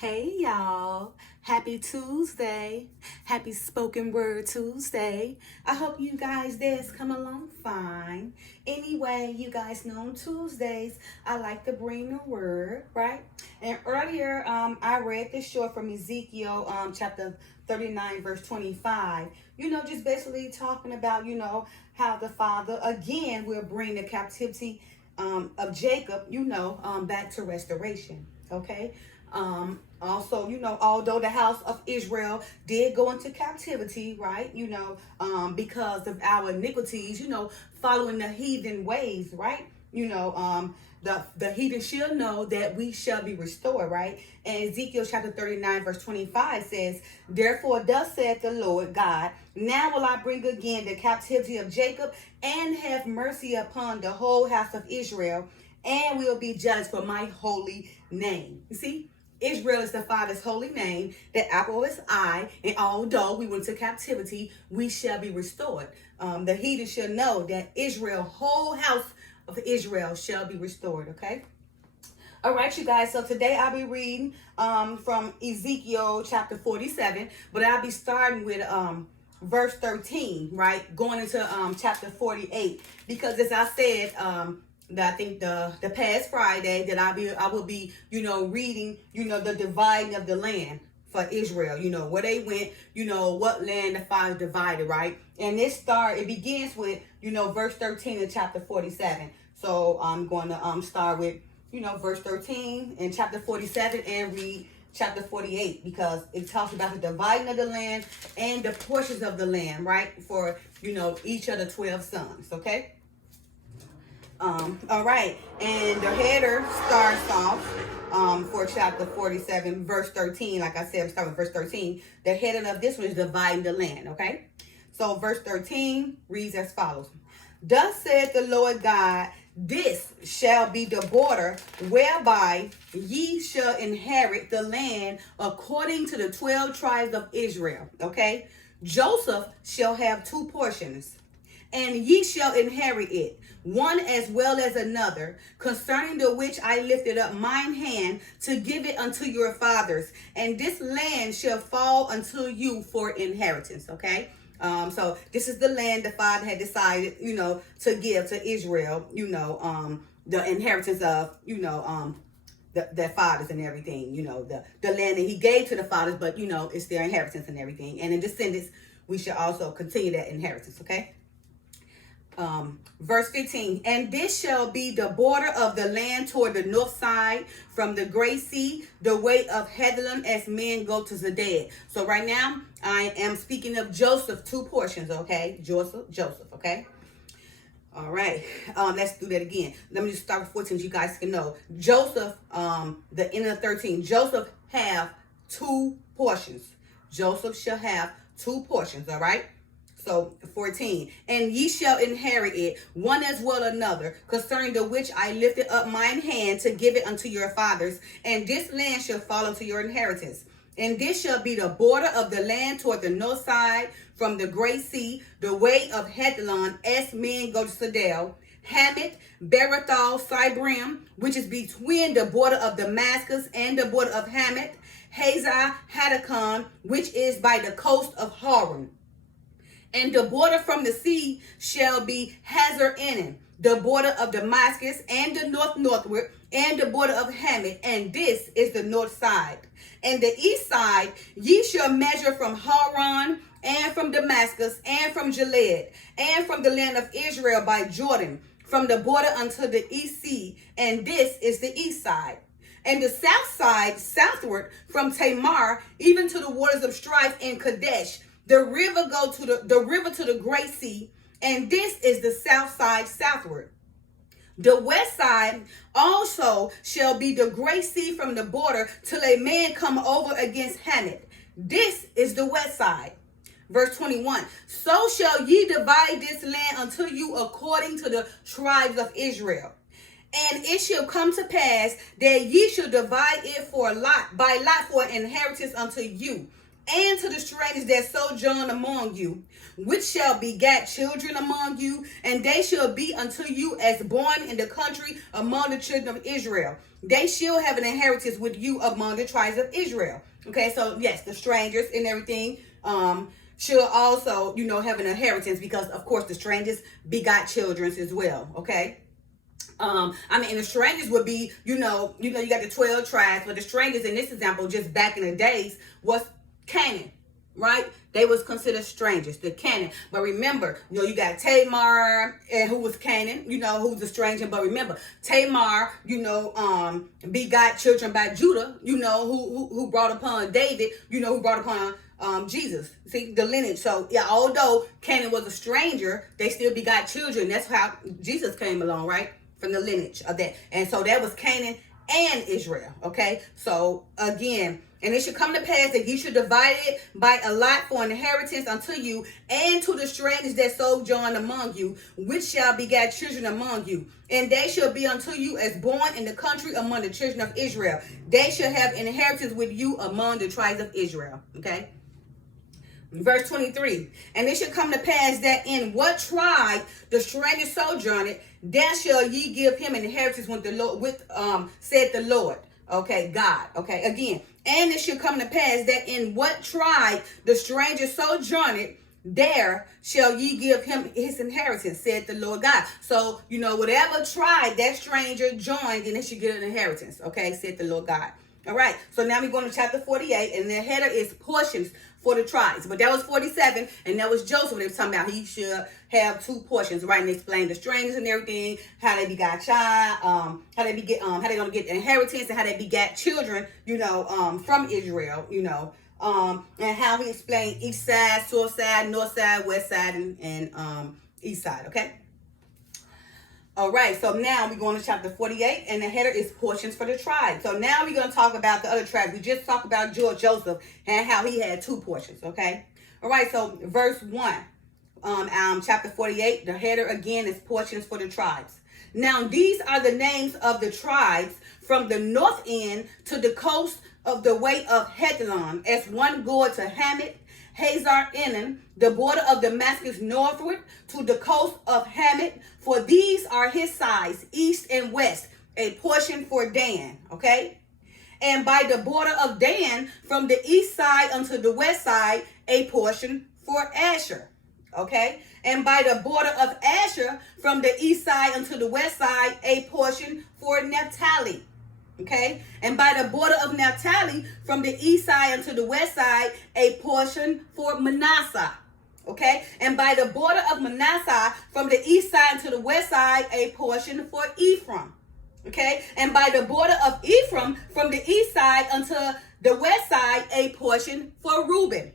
Hey y'all, happy Tuesday, happy Spoken Word Tuesday. I hope you guys days come along fine. Anyway, you guys know on Tuesdays, I like to bring the word, right? And earlier, I read this short from Ezekiel chapter 39, verse 25. Just basically talking about, how the Father again will bring the captivity of Jacob, back to restoration, okay? Also, although the house of Israel did go into captivity, right? Because of our iniquities, following the heathen ways, right? The heathen shall know that we shall be restored, right? And Ezekiel chapter 39, verse 25 says, "Therefore, thus saith the Lord God, now will I bring again the captivity of Jacob and have mercy upon the whole house of Israel, and will be judged for my holy name." You see? Israel is the Father's holy name, the apple of his eye, and although we went to captivity, we shall be restored. The heathen shall know that Israel, whole house of Israel, shall be restored, okay? All right, you guys, so today I'll be reading from Ezekiel chapter 47, but I'll be starting with verse 13, right? Going into chapter 48, because as I said, I think the past Friday that I will be reading the dividing of the land for Israel, where they went, what land the Father divided, right? And it begins with verse 13 in chapter 47. So I'm going to start with verse 13 in chapter 47 and read chapter 48, because it talks about the dividing of the land and the portions of the land, right, for each of the 12 sons. Okay. All right, and the header starts off for chapter 47, verse 13. Like I said, I'm starting with verse 13. The heading of this one is dividing the land, okay? So verse 13 reads as follows. "Thus said the Lord God, this shall be the border whereby ye shall inherit the land according to the 12 tribes of Israel," okay? "Joseph shall have 2 portions, and ye shall inherit it, one as well as another, concerning the which I lifted up mine hand to give it unto your fathers, and this land shall fall unto you for inheritance." Okay. So this is the land the Father had decided, to give to Israel, the inheritance of, the fathers and everything, the land that he gave to the fathers, but, it's their inheritance and everything. And in descendants, we shall also continue that inheritance. Okay. Verse 15, "And this shall be the border of the land toward the north side, from the great sea, the way of Hedlon, as men go to Zedad." So right now, I am speaking of Joseph, 2 portions, okay? Joseph, okay? All right, let's do that again. Let me just start with 14 so you guys can know. Joseph, the end of 13, Joseph have 2 portions. Joseph shall have 2 portions, all right? So 14, "And ye shall inherit it, one as well another, concerning the which I lifted up mine hand to give it unto your fathers, and this land shall fall into your inheritance. And this shall be the border of the land toward the north side, from the great sea, the way of Hedlon, as men go to Sedel, Hamath, Berethal, Cybrim, which is between the border of Damascus and the border of Hamath, Hazar, Hadakon, which is by the coast of Haran. And the border from the sea shall be Hazar Enan, the border of Damascus, and the northward, and the border of Hamath, and this is the north side. And the east side ye shall measure from Haran, and from Damascus, and from Gilead, and from the land of Israel by Jordan, from the border unto the east sea, and this is the east side. And the south side southward, from Tamar, even to the waters of strife in Kadesh, the river to the great sea, and this is the south side southward. The west side also shall be the great sea from the border till a man come over against Hamath. This is the west side." Verse 21, "So shall ye divide this land unto you according to the tribes of Israel. And it shall come to pass that ye shall divide it by lot for inheritance unto you. and to the strangers that sojourn among you, which shall begat children among you, and they shall be unto you as born in the country among the children of Israel. They shall have an inheritance with you among the tribes of Israel. Okay, so yes, the strangers and everything should also, have an inheritance, because of course the strangers begot children as well. Okay. The strangers would be, you got the 12 tribes, but the strangers in this example, just back in the days, was Canaan, right? They was considered strangers, the Canaan. But remember, you got Tamar, who was Canaan, who's a stranger. But remember, Tamar, begot children by Judah, who brought upon David, who brought upon Jesus. See, the lineage. So yeah, although Canaan was a stranger, they still begot children. That's how Jesus came along, right? From the lineage of that. And so that was Canaan and Israel. Okay. So again, and it should come to pass that ye should divide it by a lot for an inheritance unto you and to the strangers that sojourn among you, which shall begat children among you. And they shall be unto you as born in the country among the children of Israel. They shall have inheritance with you among the tribes of Israel. Okay. Verse 23. And it shall come to pass that in what tribe the stranger sojourneth, there shall ye give him an inheritance with the Lord, said the Lord. Okay, God. Okay, again. And it shall come to pass that in what tribe the stranger sojourneth, there shall ye give him his inheritance, said the Lord God. So, whatever tribe that stranger joined, then they should get an inheritance. Okay, said the Lord God. All right, so now we're going to chapter 48, and the header is portions for the tribes. But that was 47, and that was Joseph. They were talking about he should have 2 portions, right? And they explained the strangers and everything, how they begot child, how they gonna get the inheritance, and how they begat children, from Israel, and how he explained east side, south side, north side, west side, and east side. Okay. All right, so now we're going to chapter 48, and the header is portions for the tribe. So now we're going to talk about the other tribes. We just talked about Joseph and how he had 2 portions, okay? All right, so verse 1, chapter 48, the header again is portions for the tribes. Now these are the names of the tribes from the north end to the coast of the way of Hethlon, as one goeth to Hamath, Hazar Enan, the border of Damascus northward to the coast of Hamath, for these are his sides, east and west, a portion for Dan, okay? And by the border of Dan, from the east side unto the west side, a portion for Asher, okay? And by the border of Asher, from the east side unto the west side, a portion for Naphtali. Okay, and by the border of Naphtali, from the east side unto the west side, a portion for Manasseh. Okay, and by the border of Manasseh, from the east side unto the west side, a portion for Ephraim. Okay, and by the border of Ephraim, from the east side unto the west side, a portion for Reuben.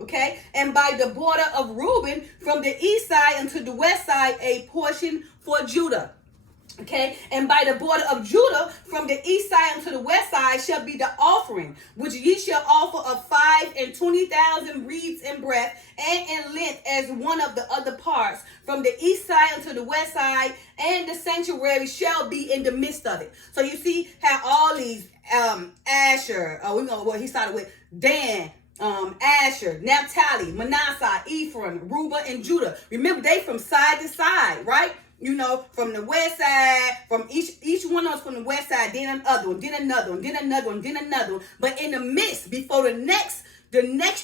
Okay, and by the border of Reuben, from the east side unto the west side, a portion for Judah. Okay, and by the border of Judah, from the east side unto the west side, shall be the offering, which ye shall offer of 5 and 20,000 reeds in breadth and in length as one of the other parts, from the east side unto the west side, and the sanctuary shall be in the midst of it. So you see how all these Asher, he started with Dan, Asher, Naphtali, Manasseh, Ephraim, Reuben, and Judah. Remember, they from side to side, right? From the west side, from each one of us from the west side, then another one, then another one, then another one, then another one. But in the midst, before the next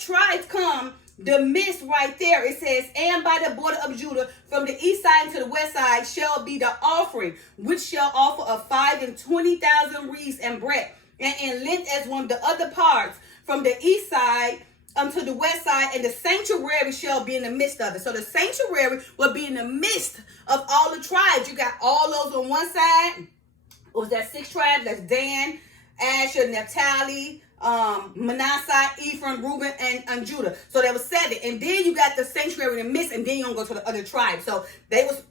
tribes come, the midst right there, it says, and by the border of Judah, from the east side to the west side, shall be the offering, which shall offer of 5 and 20,000 reeds and breadth, and in length as one of the other parts, from the east side unto the west side, and the sanctuary shall be in the midst of it. So the sanctuary will be in the midst of all the tribes. You got all those on one side. Was that 6 tribes? That's Dan, Asher, Naphtali, Manasseh, Ephraim, Reuben, and Judah. So there was 7. And then you got the sanctuary in the midst, and then you're going to go to the other tribes. So they was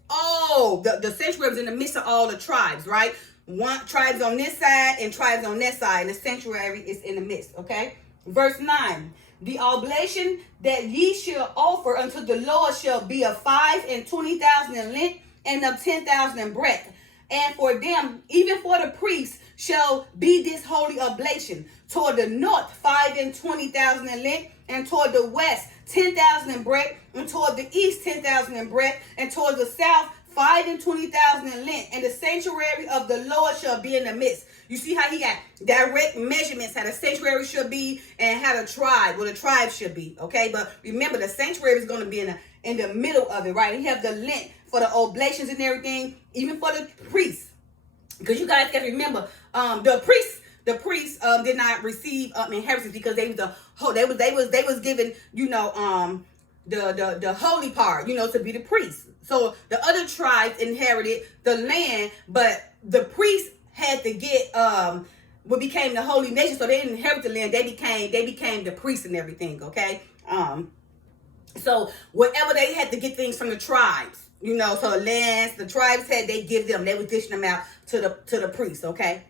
the sanctuary was in the midst of all the tribes, right? One tribes on this side and tribes on that side, and the sanctuary is in the midst, okay? Verse 9. The oblation that ye shall offer unto the Lord shall be of 5 and 20,000 in length, and of 10,000 in breadth, And for them, even for the priests, shall be this holy oblation. Toward the north, 5 and 20,000 in length, and toward the west, 10,000 in breadth, and toward the east, 10,000 in breadth, and toward the south, 5 and 20,000 in length. And the sanctuary of the Lord shall be in the midst. You see how he got direct measurements, how the sanctuary should be, and how the tribe, well, the tribe should be. Okay, but remember, the sanctuary is going to be in the middle of it, right? He have the length for the oblations and everything, even for the priests. Because you guys got to remember, the priests did not receive inheritance because they was given, the holy part, to be the priests. So the other tribes inherited the land, but the priests had to get what became the holy nation. So they didn't inherit the land; they became the priests and everything. Okay, so whatever they had to get things from the tribes. So the lands the tribes had, they give them. They would dish them out to the priests, okay?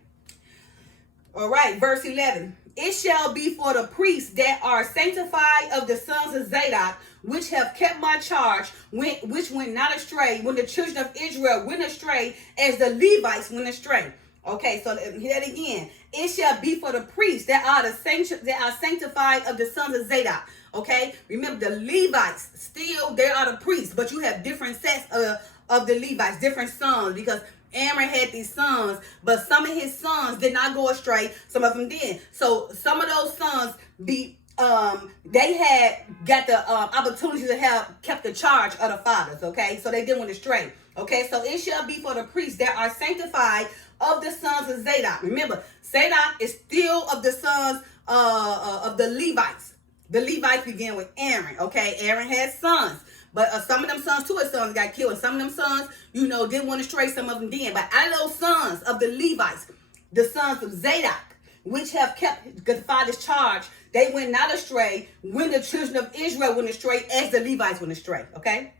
All right, verse 11. It shall be for the priests that are sanctified of the sons of Zadok, which have kept my charge, which went not astray, when the children of Israel went astray, as the Levites went astray. Okay, so hear that again. It shall be for the priests that are sanctified of the sons of Zadok. Okay, remember the Levites, still they are the priests, but you have different sets of the Levites, different sons, because Aaron had these sons, but some of his sons did not go astray, some of them did. So some of those sons they had got the opportunity to have kept the charge of the fathers, okay? So they didn't went astray. Okay, so it shall be for the priests that are sanctified of the sons of Zadok. Remember, Zadok is still of the sons of the Levites. The Levites began with Aaron, okay? Aaron had sons, but some of them sons, two of his sons got killed, and some of them sons, didn't want to stray, some of them did. But out of those sons of the Levites, the sons of Zadok, which have kept the father's charge, they went not astray when the children of Israel went astray, as the Levites went astray, okay?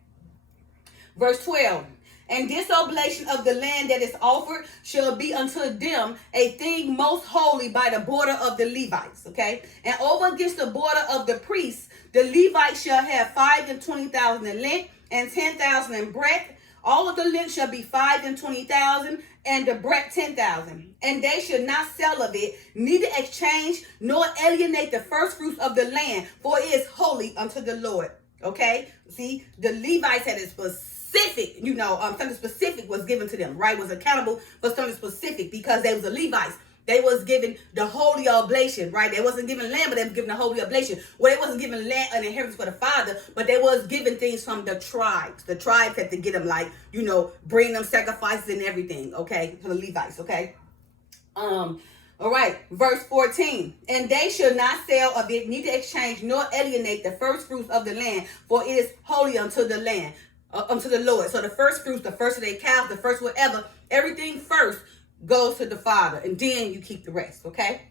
Verse 12. And this oblation of the land that is offered shall be unto them a thing most holy by the border of the Levites. Okay. And over against the border of the priests, the Levites shall have 5 and 20,000 in length and 10,000 in breadth. All of the length shall be 5 and 20,000, and the breadth 10,000. And they should not sell of it, neither exchange nor alienate the first fruits of the land, for it is holy unto the Lord. Okay. See, the Levites had a specific, something specific was given to them, right? Was accountable for something specific because they was the Levites. They was given the holy oblation, right? They wasn't given land, but they was given the holy oblation. Well, they wasn't given land and inheritance for the father, but they was given things from the tribes. The tribes had to get them, bring them sacrifices and everything, okay? To the Levites, okay? All right, verse 14. And they shall not sell of it, neither exchange nor alienate the first fruits of the land, for it is holy unto the land. Unto the Lord. So the first fruits, the first of their cows, the first whatever, everything first goes to the Father, and then you keep the rest, okay?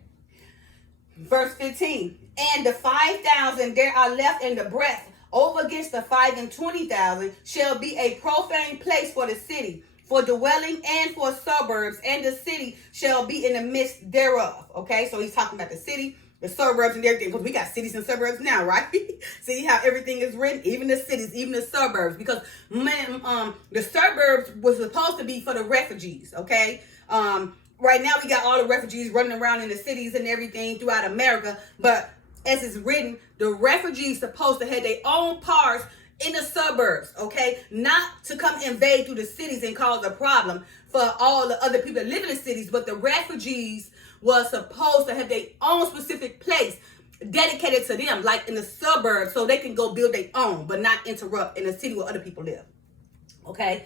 Verse 15. And the 5,000 there are left in the breadth over against the 5 and 20,000 shall be a profane place for the city, for dwelling and for suburbs, and the city shall be in the midst thereof. Okay, so he's talking about the city, the suburbs and everything, because we got cities and suburbs now, right? See how everything is written, even the cities, even the suburbs, because the suburbs was supposed to be for the refugees, okay? Right now we got all the refugees running around in the cities and everything throughout America, but as it's written, the refugees supposed to have their own parts in the suburbs, okay? Not to come invade through the cities and cause a problem for all the other people that live in the cities, but the refugees was supposed to have their own specific place dedicated to them, like in the suburbs, so they can go build their own, but not interrupt in the city where other people live. Okay.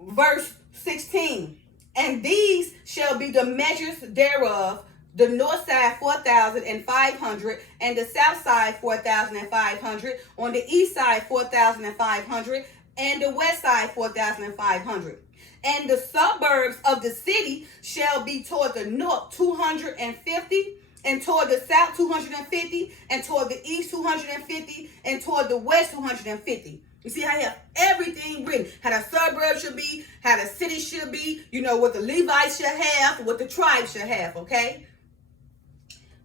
Verse 16. And these shall be the measures thereof: the north side 4,500, and the south side 4,500, on the east side 4,500, and the west side 4,500. And the suburbs of the city shall be toward the north 250, and toward the south 250, and toward the east 250, and toward the west 250. You see how you have everything written, how the suburbs should be, how the city should be, what the Levites should have, what the tribes should have, okay?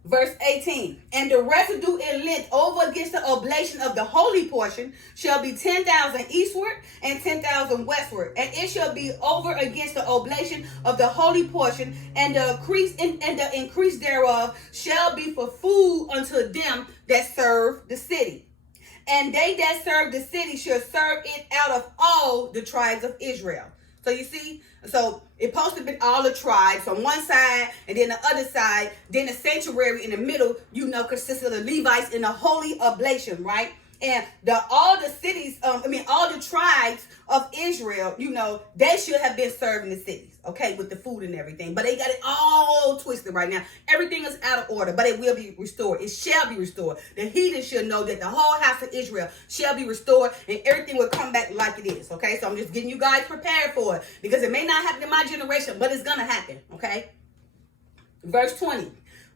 Verse 18, and the residue in length over against the oblation of the holy portion shall be 10,000 eastward and 10,000 westward, and it shall be over against the oblation of the holy portion, and the increase thereof shall be for food unto them that serve the city. And they that serve the city shall serve it out of all the tribes of Israel. So you see, so it's supposed to be all the tribes on one side, and then the other side, then the sanctuary in the middle, consists of the Levites in the holy oblation, right? And all the cities, all the tribes of Israel, they should have been serving the cities, okay, with the food and everything. But they got it all twisted right now. Everything is out of order, but it will be restored. It shall be restored. The heathen should know that the whole house of Israel shall be restored, and everything will come back like it is, okay? So I'm just getting you guys prepared for it, because it may not happen in my generation, but it's going to happen, okay? Verse 20.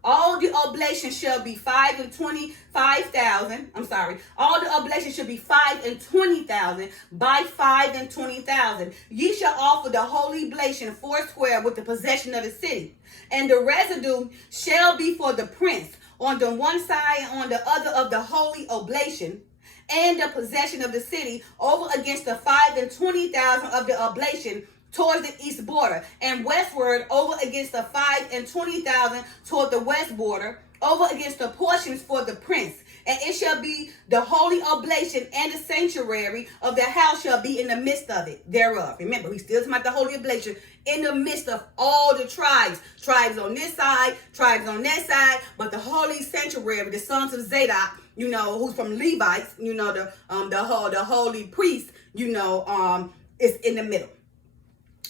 All the oblations shall be 5 and 25,000. All the oblations shall be 5 and 20,000 by 5 and 20,000. Ye shall offer the holy oblation foursquare with the possession of the city. And the residue shall be for the prince on the one side and on the other of the holy oblation, and the possession of the city over against the 5 and 20,000 of the oblation towards the east border, and westward over against the 5 and 20,000 toward the west border, over against the portions for the prince. And it shall be the holy oblation, and the sanctuary of the house shall be in the midst of it thereof. Remember, we still talking about the holy oblation in the midst of all the tribes. Tribes on this side, tribes on that side, but the holy sanctuary, the sons of Zadok, who's from Levites, the holy priest, is in the middle.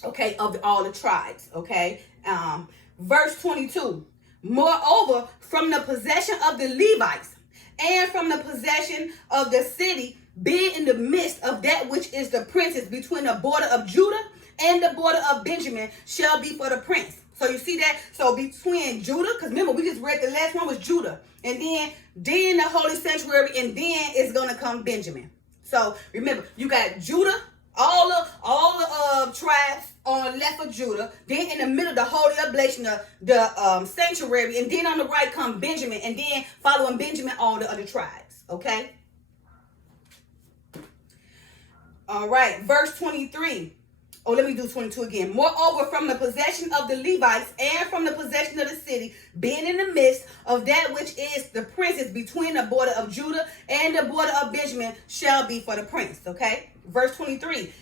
Okay, of all the tribes, okay? Verse 22, moreover, from the possession of the Levites and from the possession of the city, being in the midst of that which is the princes between the border of Judah and the border of Benjamin, shall be for the prince. So you see that? So between Judah, because remember, we just read the last one was Judah, and then the holy sanctuary, and then it's going to come Benjamin. So remember, you got Judah, all the tribes on left of Judah, then in the middle the holy oblation, the sanctuary, and then on the right come Benjamin, and then following Benjamin all the other tribes. Okay. All right, verse 23. Oh, let me do 22 again. Moreover, from the possession of the Levites and from the possession of the city, being in the midst of that which is the princes between the border of Judah and the border of Benjamin, shall be for the prince. Okay. Verse 23.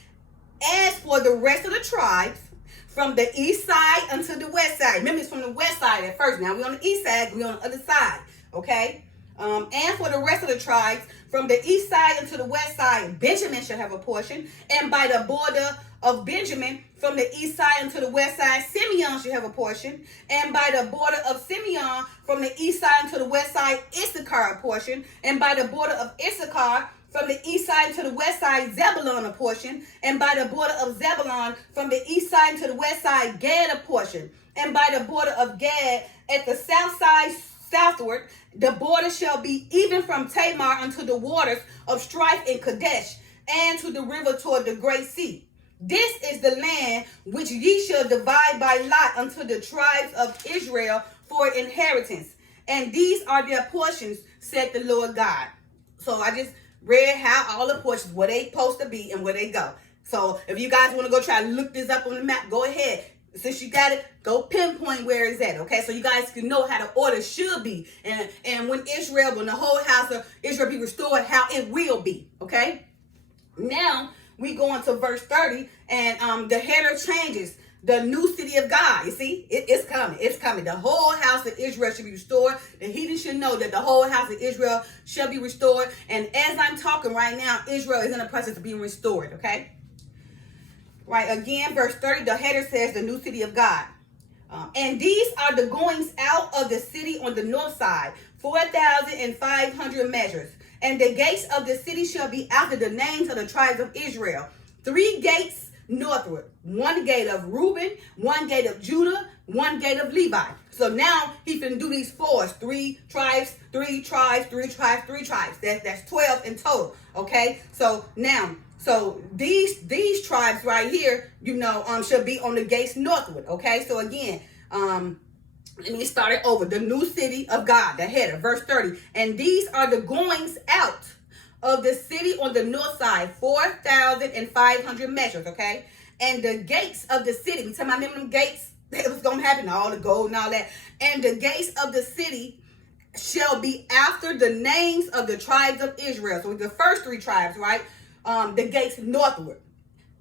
As for the rest of the tribes, from the east side unto the west side. Remember, it's from the west side at first. Now we're on the east side, we're on the other side. Okay. And for the rest of the tribes, from the east side unto the west side, Benjamin shall have a portion. And by the border of Benjamin, from the east side unto the west side, Simeon shall have a portion. And by the border of Simeon, from the east side unto the west side, Issachar a portion. And by the border of Issachar, from the east side to the west side, Zebulun a portion. And by the border of Zebulun, from the east side to the west side, Gad a portion. And by the border of Gad, at the south side southward, the border shall be even from Tamar unto the waters of strife in Kadesh, and to the river toward the great sea. This is the land which ye shall divide by lot unto the tribes of Israel for inheritance. And these are their portions, said the Lord God. So I just read how all the portions, where they supposed to be and where they go. So if you guys want to go try to look this up on the map, go ahead. Since you got it, go pinpoint where it's at, okay? So you guys can know how the order should be. And when the whole house of Israel be restored, how it will be, okay? Now, we go into verse 30, and the header changes. The new city of God, you see, it's coming. It's coming. The whole house of Israel should be restored. The heathen should know that the whole house of Israel shall be restored. And as I'm talking right now, Israel is in the process of being restored, okay? Right, again, verse 30, the header says the new city of God. And these are the goings out of the city on the north side, 4,500 measures. And the gates of the city shall be after the names of the tribes of Israel. 3 gates northward, 1 gate of Reuben, 1 gate of Judah, 1 gate of Levi. So now he can do these 4s, 3 tribes, 3 tribes, 3 tribes, 3 tribes. That's 12 in total. Okay. So now, these tribes right here, shall be on the gates northward. Okay. So again, Let me start it over. The new city of God, the header, verse 30. And these are the goings out of the city on the north side, 4,500 measures, okay? And the gates of the city, we talking about them gates, that was going to happen, all the gold and all that. And the gates of the city shall be after the names of the tribes of Israel. So the first three tribes, right? The gates northward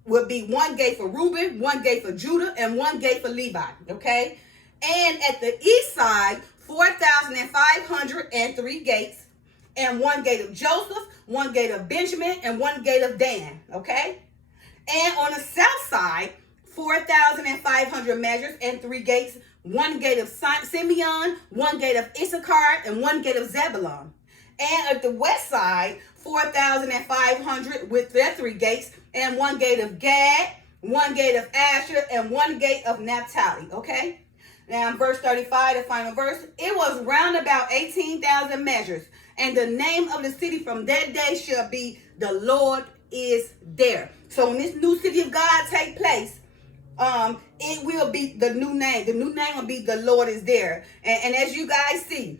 would be one gate for Reuben, one gate for Judah, and one gate for Levi, okay? And at the east side, 4,503 gates, and one gate of Joseph, one gate of Benjamin, and one gate of Dan, okay? And on the south side, 4,500 measures and 3 gates, one gate of Simeon, one gate of Issachar, and one gate of Zebulun. And at the west side, 4,500 with their 3 gates, and one gate of Gad, one gate of Asher, and one gate of Naphtali, okay? Now, verse 35, the final verse, it was round about 18,000 measures, and the name of the city from that day shall be the Lord is there. So when this new city of God take place, it will be the new name. The new name will be the Lord is there. And as you guys see,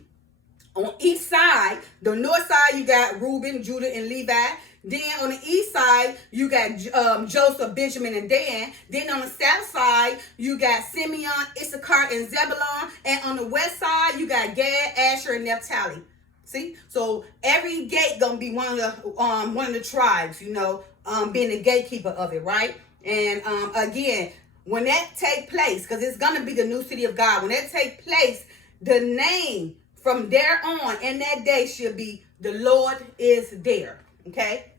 on each side, the north side, you got Reuben, Judah, and Levi. Then on the east side, you got Joseph, Benjamin, and Dan. Then on the south side, you got Simeon, Issachar, and Zebulun. And on the west side, you got Gad, Asher, and Naphtali. See, so every gate gonna be one of the tribes, you know, being the gatekeeper of it, right? And again, when that take place, because it's gonna be the new city of God, when that take place, the name from there on in that day should be the Lord is there. Okay.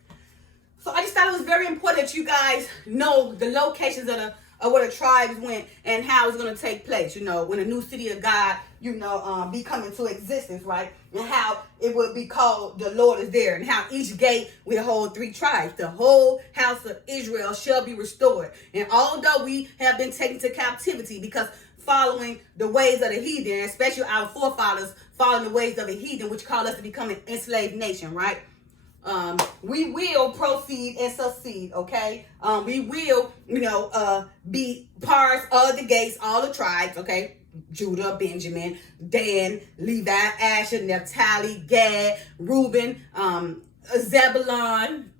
So I just thought it was very important that you guys know the locations of where the tribes went and how it's going to take place, you know, when a new city of God, you know, be coming to existence, right? And how it will be called the Lord is there, and how each gate will hold 3 tribes. The whole house of Israel shall be restored. And although we have been taken to captivity because following the ways of the heathen, especially our forefathers following the ways of the heathen, which called us to become an enslaved nation, right? We will proceed and succeed, okay? We will, you know, be parts of the gates, all the tribes, okay? Judah, Benjamin, Dan, Levi, Asher, Naphtali, Gad, Reuben, Zebulun,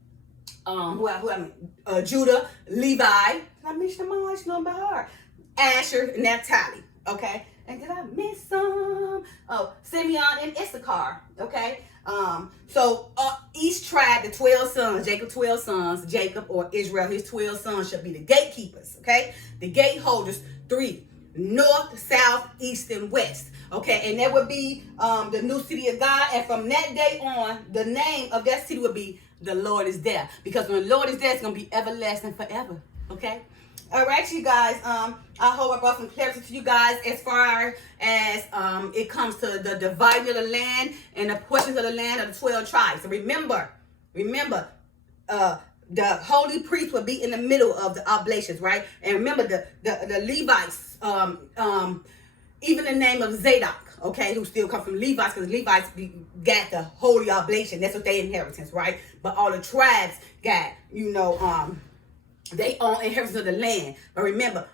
Judah, Levi. Did I mention them all? I just know them by heart. Asher, Naphtali, okay? And did I miss some? Oh, Simeon and Issachar, okay? So each tribe, the 12 sons, Jacob 12 sons, Jacob or Israel, his 12 sons shall be the gatekeepers, okay? The gate holders, 3, north, south, east, and west, okay? And that would be the new city of God. And from that day on, the name of that city would be the Lord is there. Because when the Lord is there, it's going to be everlasting forever, okay? All right, you guys, I hope I brought some clarity to you guys as far as it comes to the dividing of the land and the portions of the land of the 12 tribes. So remember, the holy priest will be in the middle of the oblations, right? And remember the Levites, even the name of Zadok, okay, who still come from Levites, because Levites got the holy oblation. That's what they inheritance, right? But all the tribes got, you know, they own inheritance of the land. But remember,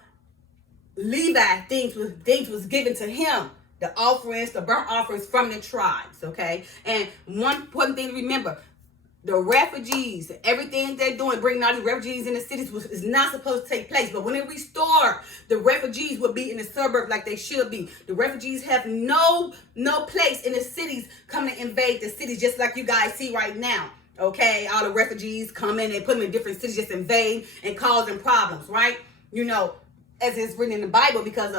Levi, things was given to him. The offerings, the burnt offerings from the tribes, okay? And one important thing to remember, the refugees, everything they're doing, bringing all these refugees in the cities is not supposed to take place. But when it restore, the refugees will be in the suburbs like they should be. The refugees have no place in the cities coming to invade the cities, just like you guys see right now. Okay, all the refugees come in and put them in different cities, just invade and causing problems, right? You know, as it's written in the Bible, because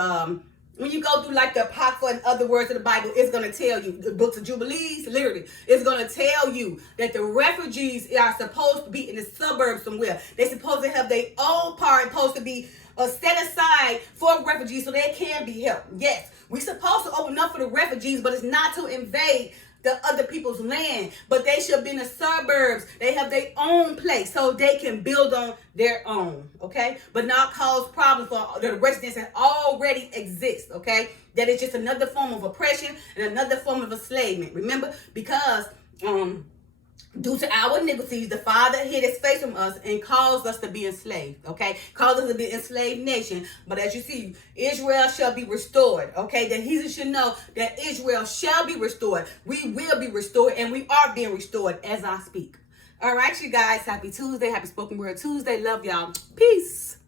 when you go through like the Apocrypha and other words of the Bible, it's going to tell you, the books of Jubilees, literally, it's going to tell you that the refugees are supposed to be in the suburbs somewhere. They're supposed to have their own part, supposed to be set aside for refugees so they can be helped. Yes, we're supposed to open up for the refugees, but it's not to invade the other people's land, but they should be in the suburbs. They have their own place so they can build on their own, okay? But not cause problems for the residents that already exist, okay? That is just another form of oppression and another form of enslavement. Remember, because Due to our iniquities, the Father hid his face from us and caused us to be enslaved, okay? Caused us to be an enslaved nation. But as you see, Israel shall be restored, okay? That he should know that Israel shall be restored. We will be restored, and we are being restored as I speak. All right, you guys. Happy Tuesday. Happy Spoken Word Tuesday. Love y'all. Peace.